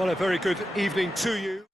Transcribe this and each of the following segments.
Well, a very good evening to you.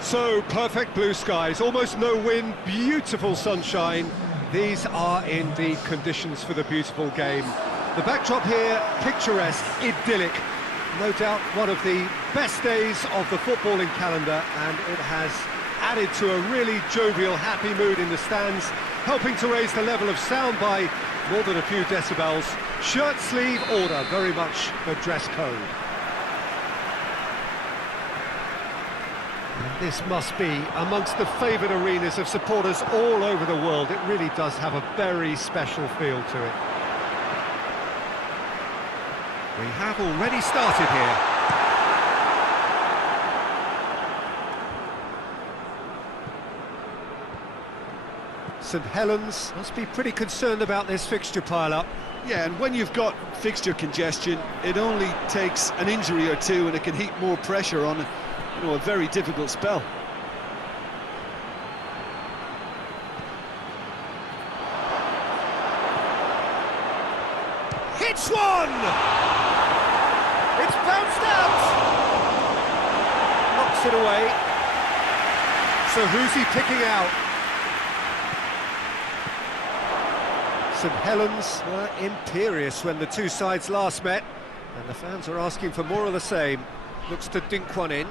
So, perfect blue skies, almost no wind, beautiful sunshine. These are indeed conditions for the beautiful game. The backdrop here, picturesque, idyllic. No doubt one of the best days of the footballing calendar, and it has added to a really jovial, happy mood in the stands, helping to raise the level of sound by more than a few decibels. Shirt sleeve order, very much the dress code. This must be amongst the favoured arenas of supporters all over the world. It really does have a very special feel to it. We have already started here. Saint Helens must be pretty concerned about this fixture pile-up. Yeah, and when you've got fixture congestion, it only takes an injury or two and it can heap more pressure on a very difficult spell. Hits one! It's bounced out! Knocks it away. So who's he picking out? St Helens were imperious when the two sides last met, and the fans are asking for more of the same. Looks to dink one in.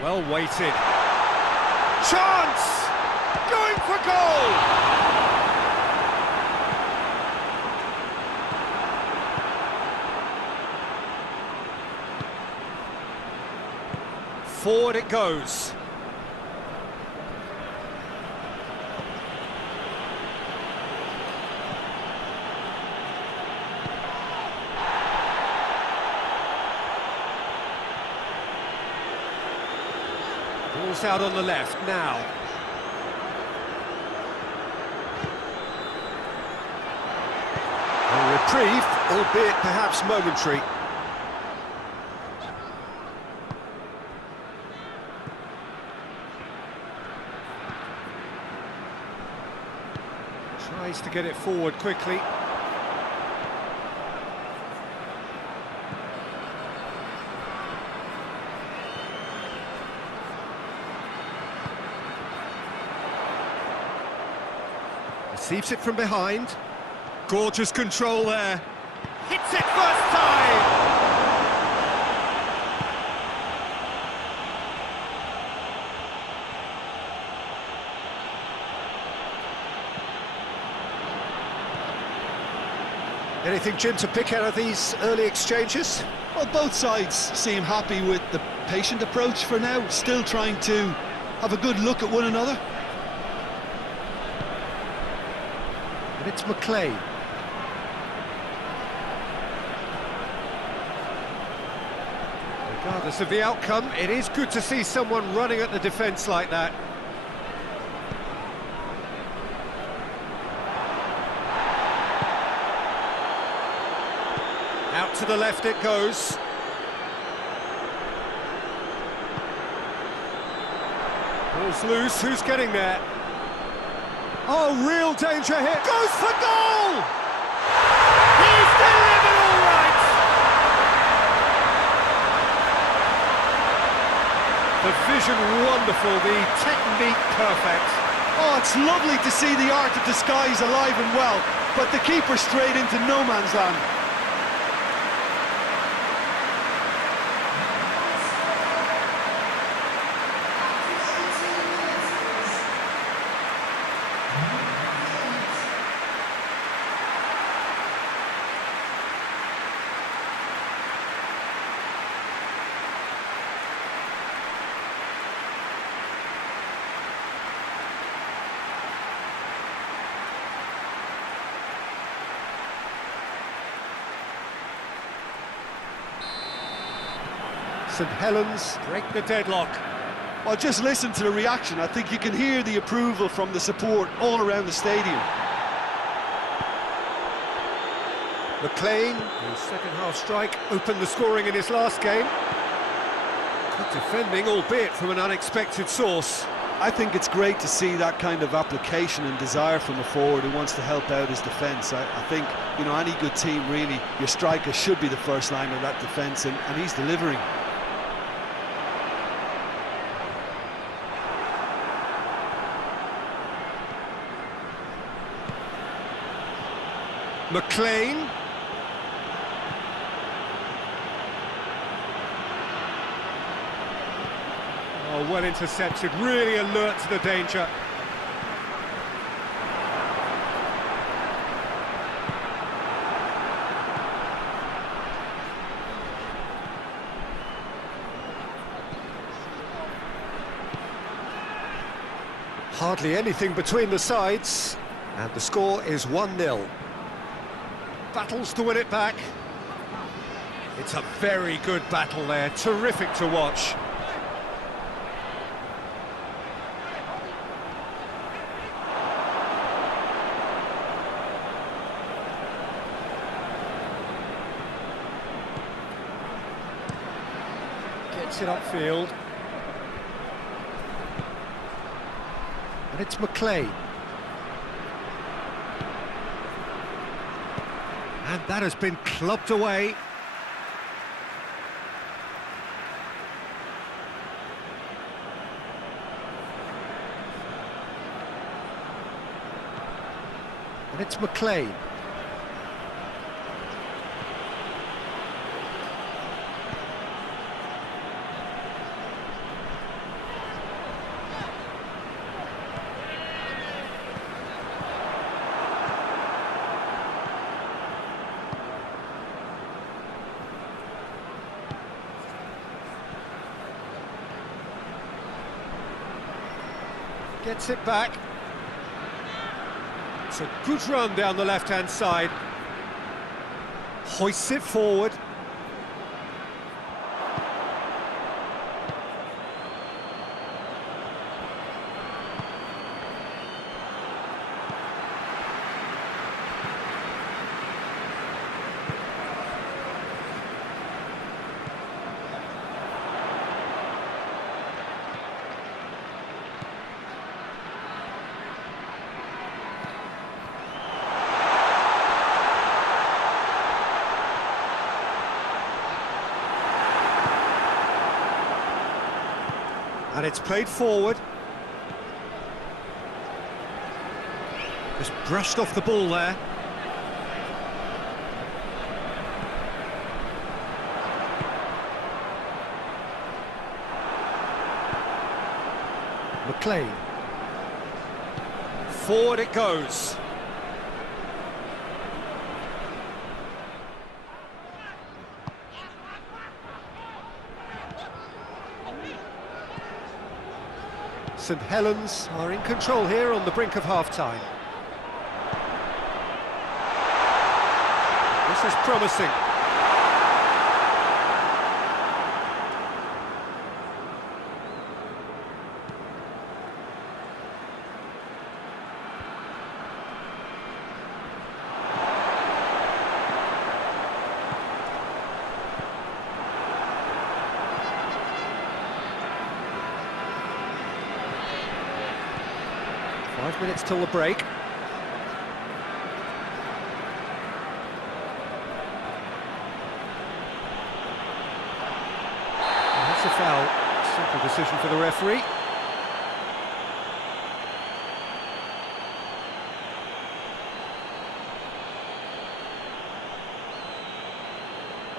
Well weighted. Chance! Going for goal! Forward it goes. Ball's out on the left now. A reprieve, albeit perhaps momentary. Tries to get it forward quickly. Receives it from behind. Gorgeous control there. Hits it first time! Anything, Jim, to pick out of these early exchanges? Well, both sides seem happy with the patient approach for now, still trying to have a good look at one another. And it's McLean. Regardless of the outcome, it is good to see someone running at the defence like that. Out to the left it goes. Ball's loose, who's getting there? Oh, real danger here. Goes for goal! He's delivered all right! The vision wonderful, the technique perfect. Oh, it's lovely to see the art of the skies alive and well, but the keeper straight into no man's land. Saint Helens break the deadlock. Well, just listen to the reaction. I think you can hear the approval from the support all around the stadium. McLean, whose second-half strike opened the scoring in his last game. Good defending, albeit from an unexpected source. I think it's great to see that kind of application and desire from a forward who wants to help out his defence. I think, you know, any good team, really, your striker should be the first line of that defence, and he's delivering. McLean. Oh, well intercepted, really alert to the danger. Hardly anything between the sides, and the score is 1-0. Battles to win it back. It's a very good battle there, terrific to watch. Gets it upfield. And it's McLean. And that has been clubbed away. And it's McLean. Gets it back. It's a good run down the left-hand side. Hoists it forward. And it's played forward. Just brushed off the ball there. McLean. Forward it goes. Saint Helens are in control here on the brink of half-time. This is promising. Five minutes till the break. And that's a foul. Simple decision for the referee.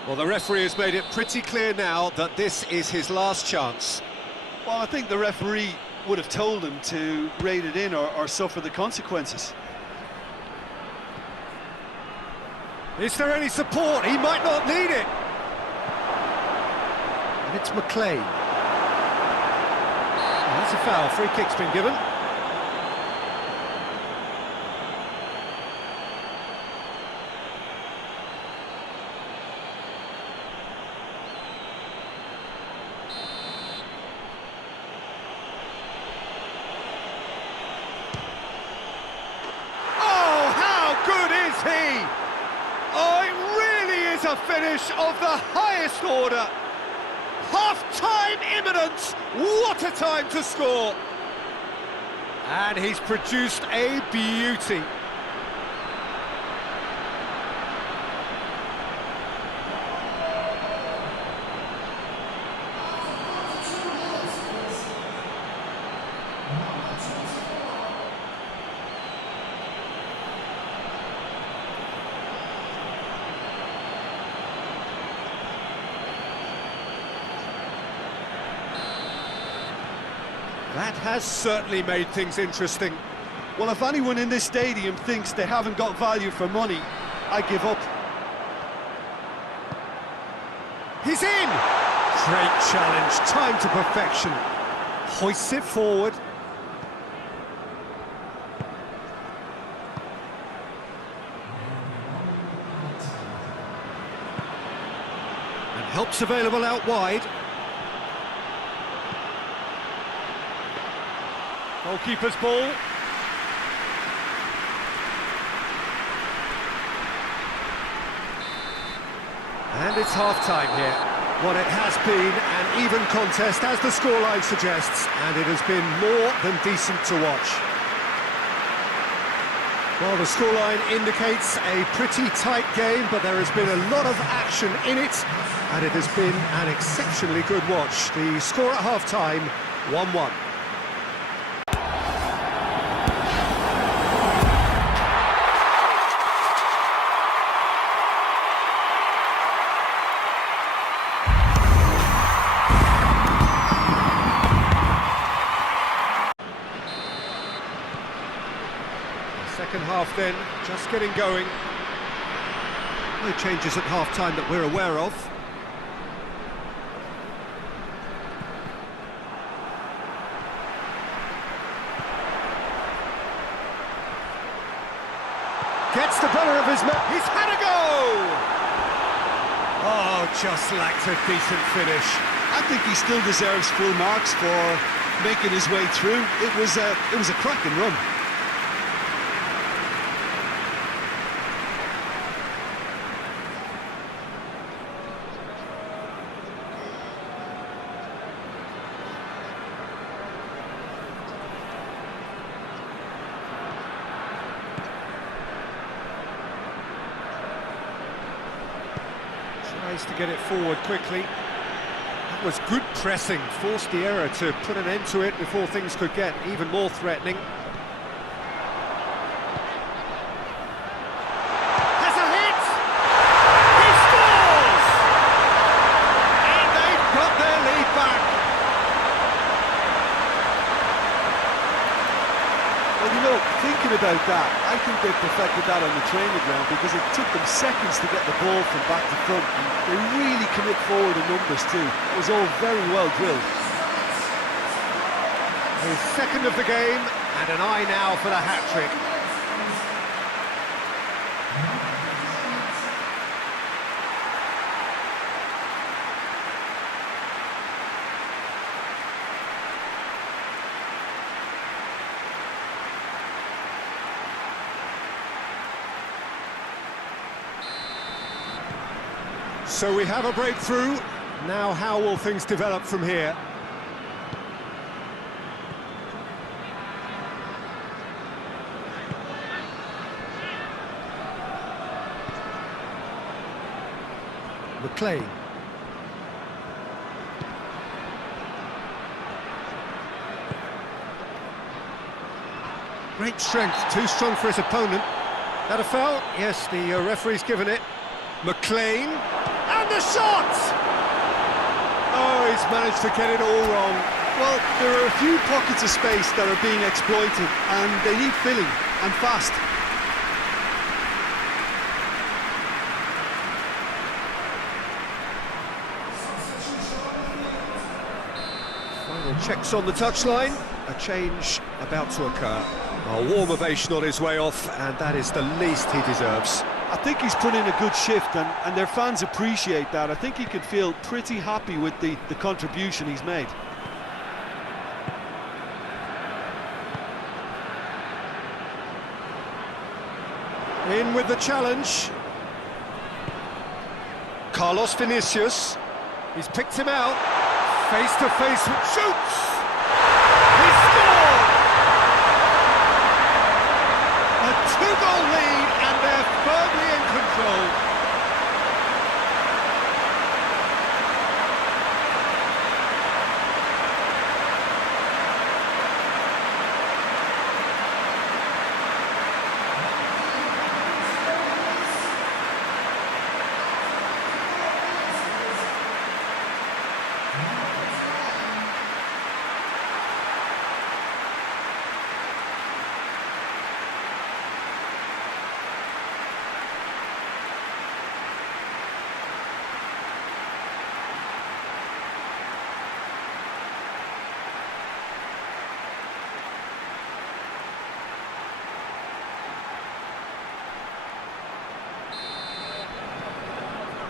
Well, the referee has made it pretty clear now that this is his last chance. Well, I think the referee would have told him to rate it in or suffer the consequences. Is there any support? He might not need it. And it's McLean. And that's a foul. Free kick's been given. Oh, it really is a finish of the highest order. Half-time imminent. What a time to score. And he's produced a beauty. That has certainly made things interesting. Well, if anyone in this stadium thinks they haven't got value for money, I give up. He's in! Great challenge, time to perfection. Hoists it forward. And help's available out wide. Goalkeeper's ball. And it's half-time here. Well, it has been an even contest, as the scoreline suggests, and it has been more than decent to watch. Well, the scoreline indicates a pretty tight game, but there has been a lot of action in it, and it has been an exceptionally good watch. The score at half-time, 1-1. Second half then, just getting going. No changes at half-time that we're aware of. Gets the better of his man. He's had a go! Oh, just lacked a decent finish. I think he still deserves full marks for making his way through. It was a cracking run. Tries to get it forward quickly. That was good pressing, forced the error to put an end to it before things could get even more threatening. Has a hit! He scores! And they've got their lead back. Well, you know, thinking about that, I think they perfected that on the training ground because it took them seconds to get the ball from back to front, and they really commit forward in numbers too. It was all very well drilled. His second of the game, and an eye now for the hat-trick. So we have a breakthrough. Now how will things develop from here? McLean. Great strength, too strong for his opponent. That a foul? Yes, the referee's given it. McLean, and the shot! Oh, he's managed to get it all wrong. Well, there are a few pockets of space that are being exploited, and they need filling, and fast. Final checks on the touchline. A change about to occur. A warm ovation on his way off, and that is the least he deserves. I think he's put in a good shift, and their fans appreciate that. I think he could feel pretty happy with the contribution he's made. In with the challenge. Carlos Vinicius. He's picked him out. Face to face, shoots! He scored! A two-goal lead, and they're firmly in control.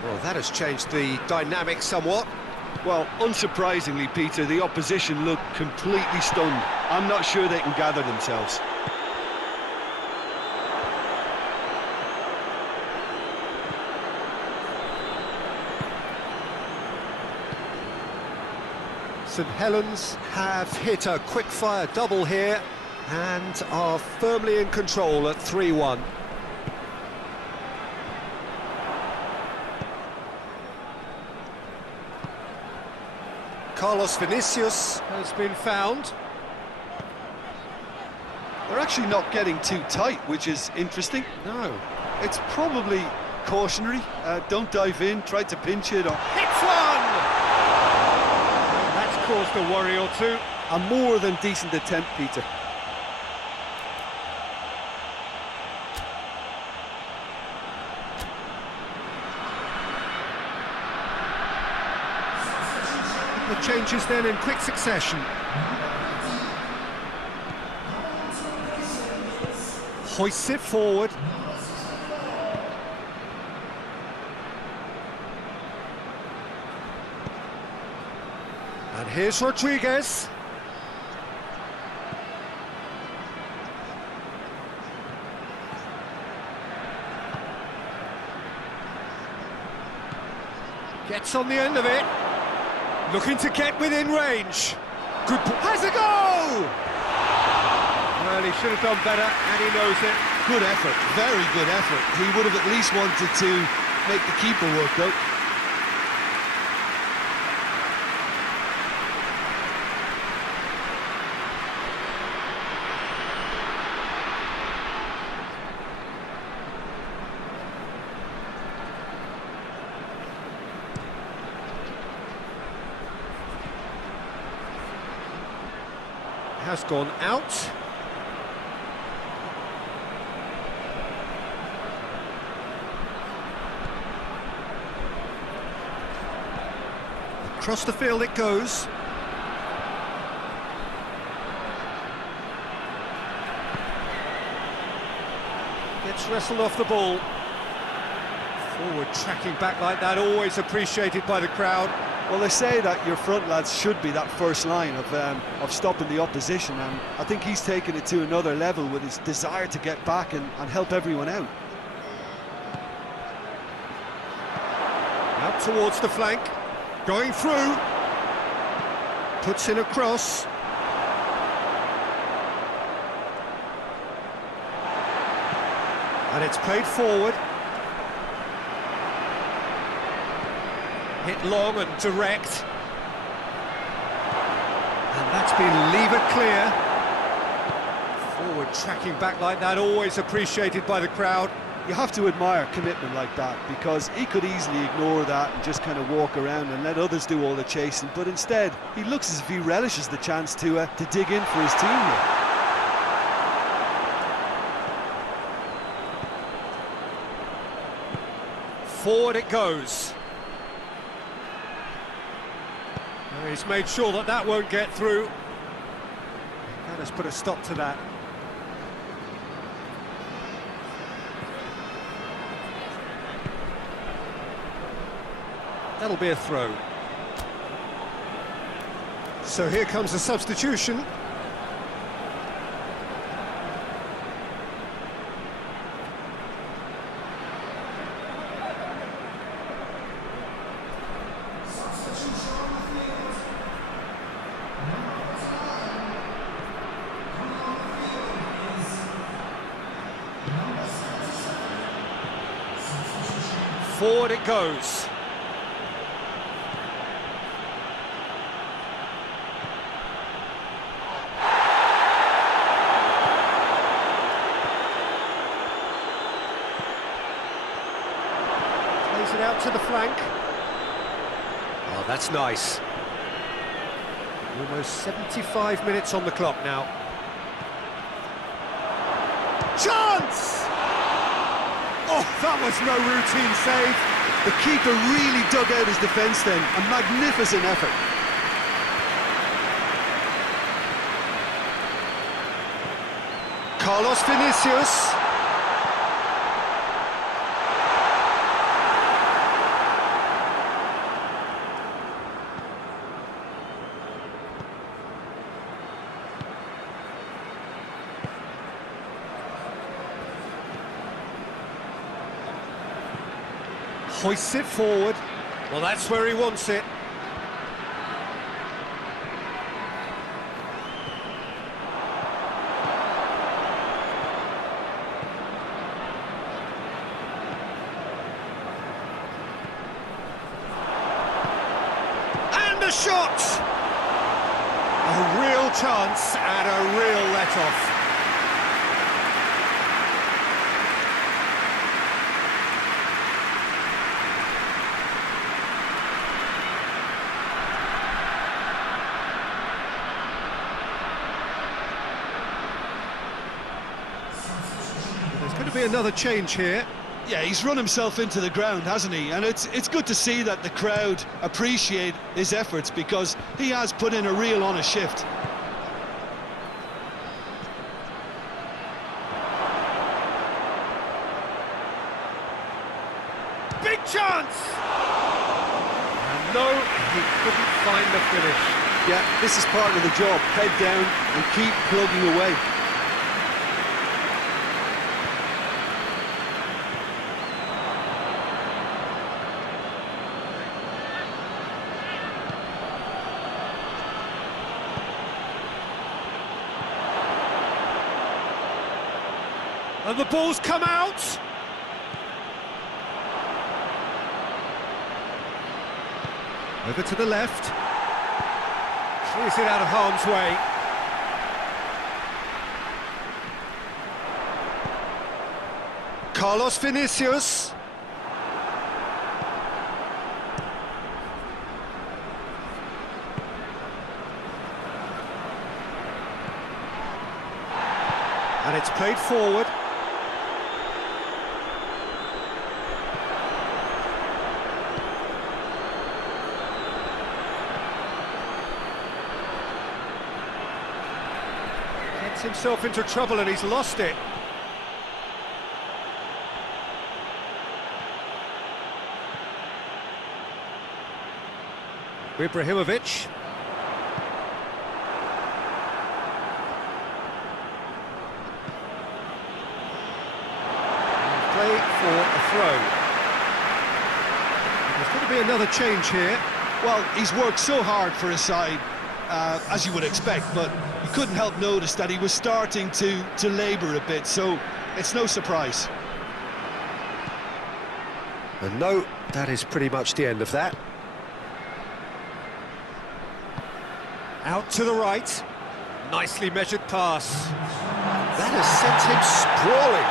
Well, that has changed the dynamic somewhat. Well, unsurprisingly, Peter, the opposition look completely stunned. I'm not sure they can gather themselves. Saint Helens have hit a quick-fire double here and are firmly in control at 3-1. Carlos Vinicius has been found. They're actually not getting too tight, which is interesting. No. It's probably cautionary. Don't dive in, try to pinch it. Or Hits one! Well, that's caused a worry or two. a more than decent attempt, Peter. The changes then in quick succession. Hoists it forward. And here's Rodriguez. Gets on the end of it. Looking to get within range. Good. Has a go! Well, he should have done better, and he knows it. Good effort, very good effort. He would have at least wanted to make the keeper work, though. Has gone out. Across the field it goes. Gets wrestled off the ball. Forward tracking back like that, always appreciated by the crowd. Well, they say that your front lads should be that first line of stopping the opposition, and I think he's taken it to another level with his desire to get back and help everyone out. Out towards the flank, going through, puts in a cross. And it's played forward. Hit long and direct. And that's been levered clear. Forward tracking back like that, always appreciated by the crowd. You have to admire commitment like that, because he could easily ignore that and just kind of walk around and let others do all the chasing, but instead he looks as if he relishes the chance to dig in for his team here. Forward it goes. He's made sure that that won't get through. That has put a stop to that. That'll be a throw. So here comes the substitution. Forward it goes. Plays it out to the flank. Oh, that's nice. Almost 75 minutes on the clock now. Chance! Oh, that was no routine save. The keeper really dug out his defence then. A magnificent effort. Carlos Vinicius. Hoists it forward. Well, that's where he wants it. And a shot! A real chance and a real let-off. There's going to be another change here. Yeah, he's run himself into the ground, hasn't he? And it's good to see that the crowd appreciate his efforts, because he has put in a real honest shift. Big chance! And no, he couldn't find the finish. Yeah, this is part of the job. Head down and keep plugging away. And the ball's come out. Over to the left. Clears it out of harm's way. Carlos Vinicius. And it's played forward. Gets himself into trouble and he's lost it. Ibrahimovic. Play for a throw. There's going to be another change here. Well, he's worked so hard for his side, as you would expect, but you couldn't help notice that he was starting to labour a bit, so it's no surprise. And no, that is pretty much the end of that. Out to the right. Nicely measured pass. That has sent him sprawling.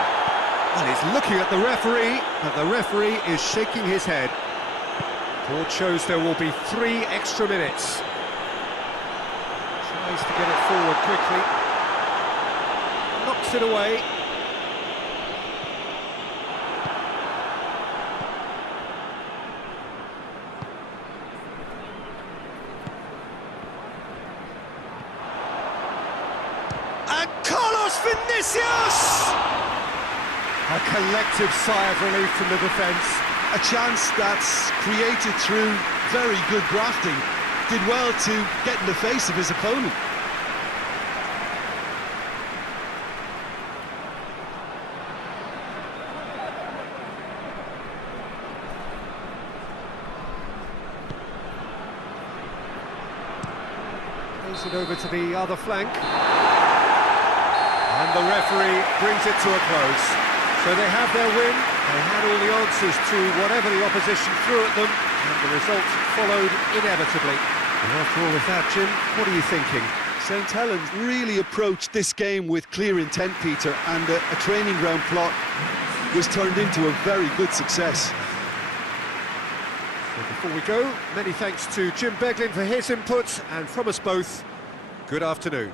And he's looking at the referee, and the referee is shaking his head. Board shows there will be 3 extra minutes. Tries to get it forward quickly. Knocks it away. And Carlos Vinicius! A collective sigh of relief from the defence. A chance that's created through very good grafting. Did well to get in the face of his opponent. Plays it over to the other flank. And the referee brings it to a close. So they have their win, they had all the answers to whatever the opposition threw at them, and the result followed inevitably. And after all of that, Jim, what are you thinking? Saint Helens really approached this game with clear intent, Peter, and a training ground plot was turned into a very good success. So before we go, many thanks to Jim Beglin for his input, and from us both, good afternoon.